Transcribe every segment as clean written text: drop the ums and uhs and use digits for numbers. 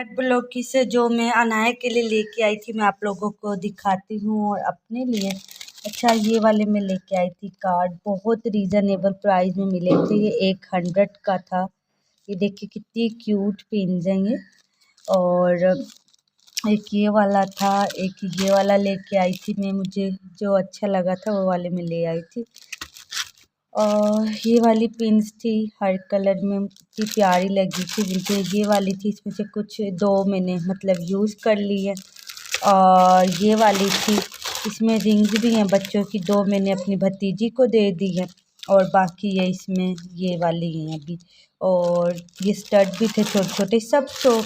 Add blocky से जो मैं अनाया के लिए लेके आई थी मैं आप लोगों को दिखाती हूँ। और अपने लिए अच्छा ये वाले मैं लेके आई थी कार्ड, बहुत रीज़नेबल प्राइस में मिले थे। ये 100 का था। ये देखिए कितनी क्यूट पिन्स हैं ये। और एक ये वाला था, एक ये वाला लेके आई थी मैं, मुझे जो अच्छा लगा था वो वाले मैं ले आई थी। और ये वाली पिन्स थी हर कलर में, इतनी प्यारी लगी थी मुझे। ये वाली थी, इसमें से कुछ दो मैंने मतलब यूज़ कर ली है। और ये वाली थी, इसमें रिंग्स भी हैं बच्चों की, दो मैंने अपनी भतीजी को दे दी है। और बाकी ये इसमें ये वाली हैं अभी। और ये स्टड भी थे छोटे छोटे, सब तो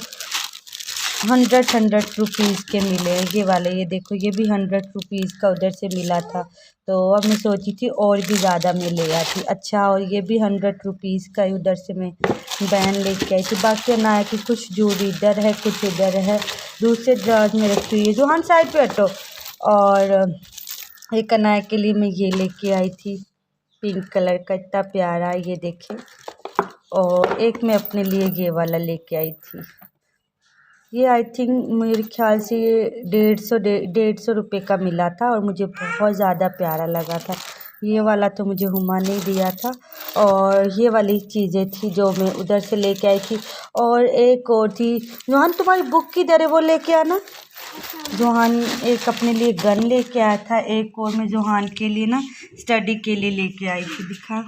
100 रुपीज़ के मिले ये वाले। ये देखो ये भी 100 रुपीज़ का उधर से मिला था। तो अब मैं सोची थी और भी ज़्यादा मैं ले आती। अच्छा, और ये भी 100 रुपीज़ का ही उधर से मैं बैन लेके आई थी। बाकी अनाया की कुछ जूड़ी इधर है, कुछ इधर है, दूसरे ड्राज में रखी हुई है। जो साइड पे हटो। और एक अनाया के लिए मैं ये लेके आई थी, पिंक कलर का, इतना प्यारा है ये देखिए। और एक मैं अपने लिए ये वाला लेके आई थी। ये आई थिंक मेरे ख्याल से ये 150 रुपये का मिला था और मुझे बहुत ज़्यादा प्यारा लगा था। ये वाला तो मुझे हुमा ने दिया था। और ये वाली चीज़ें थी जो मैं उधर से लेके आई थी। और एक और थी। जोहान तुम्हारी बुक किधर है, वो लेके आना। जोहान एक अपने लिए गन लेके आया था, एक और मैं जोहान के लिए ना स्टडी के लिए लेके आई थी। दिखा,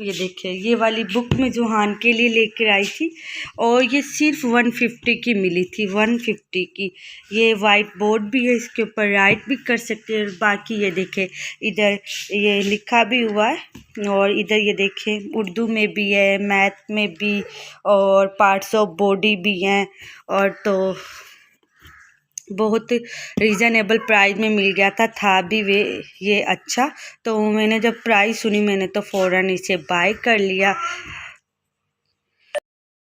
ये देखिए ये वाली बुक मैं जोहान के लिए लेकर आई थी। और ये सिर्फ 150 की मिली थी, 150 की। ये वाइट बोर्ड भी है, इसके ऊपर राइट भी कर सकते हैं। बाकी ये देखे इधर ये लिखा भी हुआ है। और इधर ये देखे उर्दू में भी है, मैथ में भी, और पार्ट्स ऑफ बॉडी भी हैं। और तो बहुत रीज़नेबल प्राइस में मिल गया था भी वे ये अच्छा। तो मैंने जब प्राइस सुनी मैंने तो फ़ौरन इसे बाय कर लिया।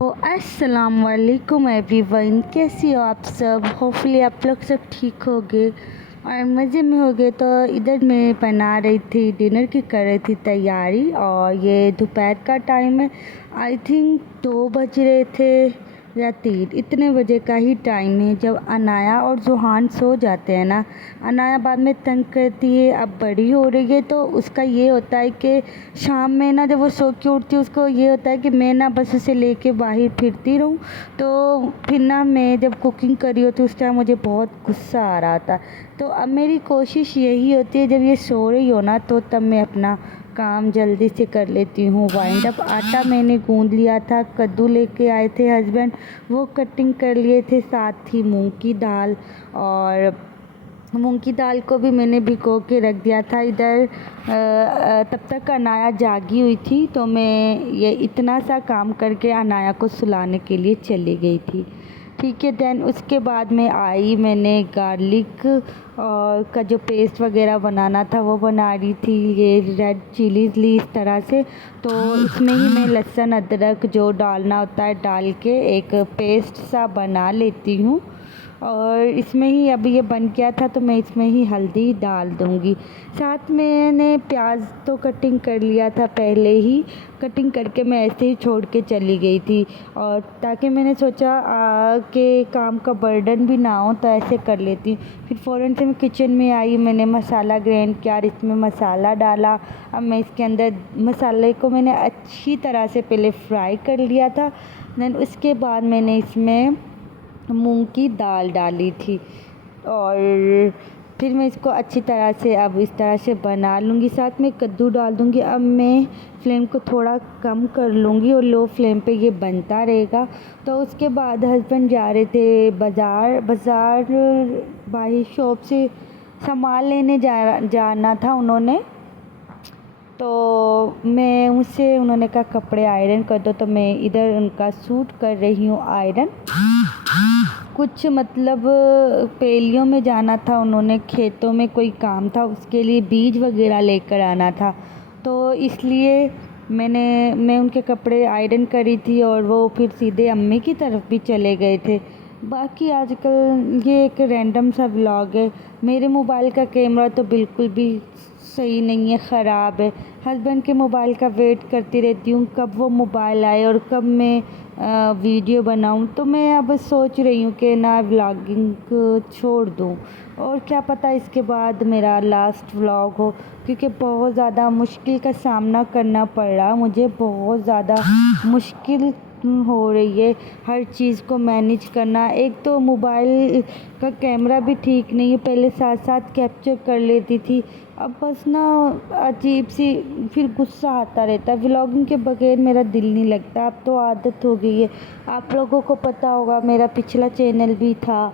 तो अस्सलाम वालेकुम एवरीवन, कैसी हो आप सब। होपफुली आप लोग सब ठीक होगे और मज़े में होगे। तो इधर मैं बना रही थी डिनर की, कर रही थी तैयारी। और ये दोपहर का टाइम है, आई थिंक 2 बज रहे थे या 3, इतने बजे का ही टाइम है जब अनाया और जोहान सो जाते हैं ना। अनाया बाद में तंग करती है, अब बड़ी हो रही है तो उसका ये होता है कि शाम में ना जब वो सो के उठती है उसको ये होता है कि मैं ना बस उसे लेके बाहर फिरती रहूं। तो फिर ना मैं जब कुकिंग कर रही होती उस टाइम मुझे बहुत गुस्सा आ रहा था। तो अब मेरी कोशिश यही होती है जब ये सो रही हो ना तो तब मैं अपना काम जल्दी से कर लेती हूँ। वाइंड अप आटा मैंने गूंद लिया था, कद्दू लेके आए थे हस्बैंड, वो कटिंग कर लिए थे, साथ ही मूंग की दाल। और मूंग की दाल को भी मैंने भिगो के रख दिया था इधर। तब तक अनाया जागी हुई थी तो मैं ये इतना सा काम करके अनाया को सुलाने के लिए चली गई थी। ठीक है, देन उसके बाद में आई, मैंने गार्लिक और का जो पेस्ट वगैरह बनाना था वो बना रही थी। ये रेड चिलीज़ ली इस तरह से, तो इसमें ही मैं लहसुन अदरक जो डालना होता है डाल के एक पेस्ट सा बना लेती हूँ। और इसमें ही अभी ये बन गया था तो मैं इसमें ही हल्दी डाल दूँगी। साथ में मैंने प्याज तो कटिंग कर लिया था पहले ही, कटिंग करके मैं ऐसे ही छोड़ के चली गई थी। और ताकि मैंने सोचा कि काम का बर्डन भी ना हो तो ऐसे कर लेती हूँ। फिर फ़ौरन से मैं किचन में आई, मैंने मसाला ग्राइंड किया, इसमें मसाला डाला। अब मैं इसके अंदर मसाले को मैंने अच्छी तरह से पहले फ्राई कर लिया था। देन उसके बाद मैंने इसमें मूंग की दाल डाली थी। और फिर मैं इसको अच्छी तरह से अब इस तरह से बना लूँगी, साथ में कद्दू डाल दूँगी। अब मैं फ्लेम को थोड़ा कम कर लूँगी और लो फ्लेम पे ये बनता रहेगा। तो उसके बाद हस्बैंड जा रहे थे बाज़ार भाई शॉप से सामान लेने जाना था उन्होंने। तो मैं उनसे उन्होंने कहा कपड़े आयरन कर दो, तो मैं इधर उनका सूट कर रही हूँ आयरन। कुछ मतलब पेलियों में जाना था, उन्होंने खेतों में कोई काम था, उसके लिए बीज वगैरह लेकर आना था। तो इसलिए मैं उनके कपड़े आयरन करी थी और वो फिर सीधे अम्मी की तरफ भी चले गए थे। बाकी आजकल ये एक रैंडम सा व्लॉग है। मेरे मोबाइल का कैमरा तो बिल्कुल भी सही नहीं है, ख़राब है। हस्बैंड के मोबाइल का वेट करती रहती हूँ कब वो मोबाइल आए और कब मैं वीडियो बनाऊँ। तो मैं अब सोच रही हूँ कि ना व्लॉगिंग छोड़ दूँ, और क्या पता इसके बाद मेरा लास्ट व्लॉग हो, क्योंकि बहुत ज़्यादा मुश्किल का सामना करना पड़ रहा मुझे। बहुत ज़्यादा मुश्किल हो रही है हर चीज़ को मैनेज करना। एक तो मोबाइल का कैमरा भी ठीक नहीं है, पहले साथ साथ कैप्चर कर लेती थी, अब बस ना अजीब सी फिर गुस्सा आता रहता है। व्लॉगिंग के बगैर मेरा दिल नहीं लगता, अब तो आदत हो गई है। आप लोगों को पता होगा मेरा पिछला चैनल भी था,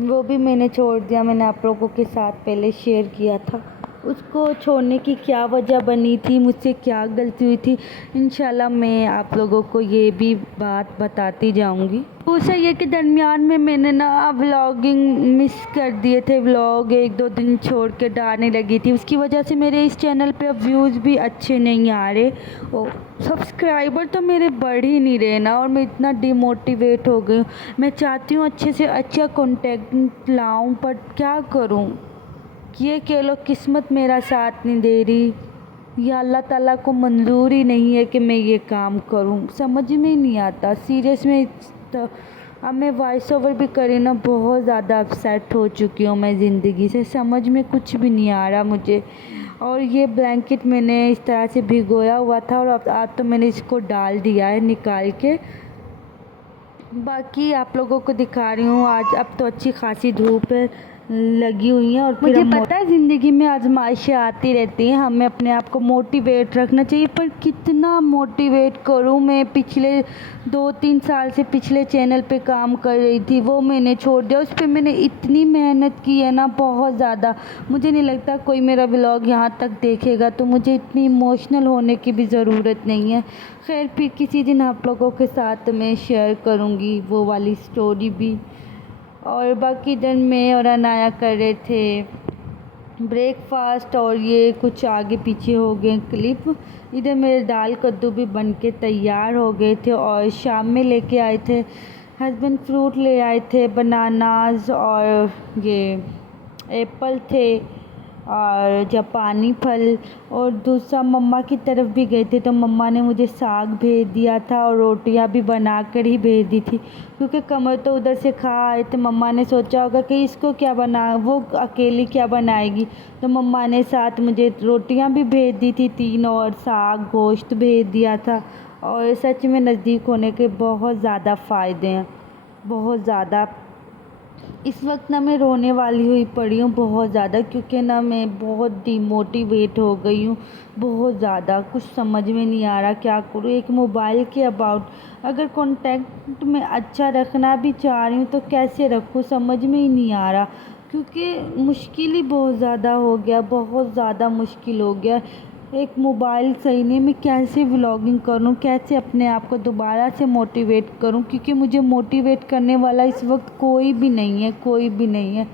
वो भी मैंने छोड़ दिया। मैंने आप लोगों के साथ पहले शेयर किया था। उसको छोड़ने की क्या वजह बनी थी, मुझसे क्या गलती हुई थी, इंशाल्लाह मैं आप लोगों को ये भी बात बताती जाऊंगी। दूसरा ये कि दरमियान में मैंने ना व्लॉगिंग मिस कर दिए थे, व्लॉग एक दो दिन छोड़ के डालने लगी थी। उसकी वजह से मेरे इस चैनल पे अब व्यूज़ भी अच्छे नहीं आ रहे और सब्सक्राइबर तो मेरे बढ़ ही नहीं रहे ना, और मैं इतना डिमोटिवेट हो गई हूँ। मैं चाहती हूँ अच्छे से अच्छा कंटेंट लाऊं, पर क्या करूँ, ये कह लो किस्मत मेरा साथ नहीं दे रही, या अल्लाह ताला को मंजूर ही नहीं है कि मैं ये काम करूं। समझ में ही नहीं आता सीरियस में। तो अब मैं वॉइस ओवर भी करी ना, बहुत ज़्यादा अपसेट हो चुकी हूँ मैं ज़िंदगी से, समझ में कुछ भी नहीं आ रहा मुझे। और ये ब्लैंकेट मैंने इस तरह से भिगोया हुआ था, और अब आज तो मैंने इसको डाल दिया है निकाल के। बाकी आप लोगों को दिखा रही हूँ आज। अब तो अच्छी खासी धूप लगी हुई है, और मुझे पता है ज़िंदगी में आजमाइशें आती रहती हैं, हमें अपने आप को मोटिवेट रखना चाहिए। पर कितना मोटिवेट करूँ मैं, पिछले 2-3 साल से पिछले चैनल पे काम कर रही थी, वो मैंने छोड़ दिया। उस पर मैंने इतनी मेहनत की है ना, बहुत ज़्यादा। मुझे नहीं लगता कोई मेरा व्लॉग यहाँ तक देखेगा, तो मुझे इतनी इमोशनल होने की भी ज़रूरत नहीं है। खैर, फिर किसी दिन आप लोगों के साथ मैं शेयर करूँगी वो वाली स्टोरी भी। और बाकी दिन में और अनाया कर रहे थे ब्रेकफास्ट, और ये कुछ आगे पीछे हो गए क्लिप। इधर मेरे दाल कद्दू भी बन के तैयार हो गए थे, और शाम में लेके आए थे हस्बैंड, फ्रूट ले आए थे, बनानाज और ये एप्पल थे और जापानी फल। और दूसरा मम्मा की तरफ भी गए थे, तो मम्मा ने मुझे साग भेज दिया था और रोटियां भी बना कर ही भेज दी थी, क्योंकि कमर तो उधर से खा आए थे। मम्मा ने सोचा होगा कि इसको क्या बना, वो अकेली क्या बनाएगी, तो मम्मा ने साथ मुझे रोटियां भी भेज दी थी 3, और साग गोश्त भेज दिया था। और सच में नज़दीक होने के बहुत ज़्यादा फ़ायदे हैं, बहुत ज़्यादा। इस वक्त ना मैं रोने वाली हुई पड़ी हूँ बहुत ज़्यादा, क्योंकि ना मैं बहुत डिमोटिवेट हो गई हूँ बहुत ज़्यादा। कुछ समझ में नहीं आ रहा क्या करूँ। एक मोबाइल के अबाउट अगर कॉन्टैक्ट में अच्छा रखना भी चाह रही हूँ तो कैसे रखूँ, समझ में ही नहीं आ रहा, क्योंकि मुश्किल ही बहुत ज़्यादा हो गया, बहुत ज़्यादा मुश्किल हो गया। एक मोबाइल सही नहीं, मैं कैसे व्लॉगिंग करूं, कैसे अपने आप को दोबारा से मोटिवेट करूं, क्योंकि मुझे मोटिवेट करने वाला इस वक्त कोई भी नहीं है, कोई भी नहीं है।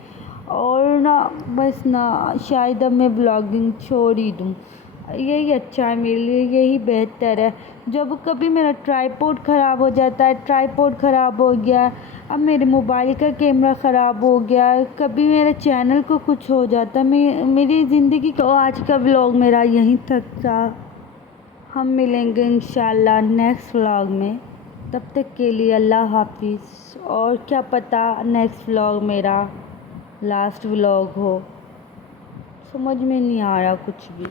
और ना बस ना, शायद अब मैं व्लॉगिंग छोड़ ही दूं, यही अच्छा है मेरे लिए, यही बेहतर है। जब कभी मेरा ट्राईपोड ख़राब हो जाता है, ट्राईपोड ख़राब हो गया, अब मेरे मोबाइल का कैमरा ख़राब हो गया, कभी मेरे चैनल को कुछ हो जाता, मैं मेरी ज़िंदगी। तो आज का व्लॉग मेरा यहीं तक था। हम मिलेंगे इंशाल्लाह नेक्स्ट व्लॉग में, तब तक के लिए अल्लाह हाफिज़। और क्या पता नेक्स्ट व्लॉग मेरा लास्ट व्लॉग हो, समझ में नहीं आ रहा कुछ भी।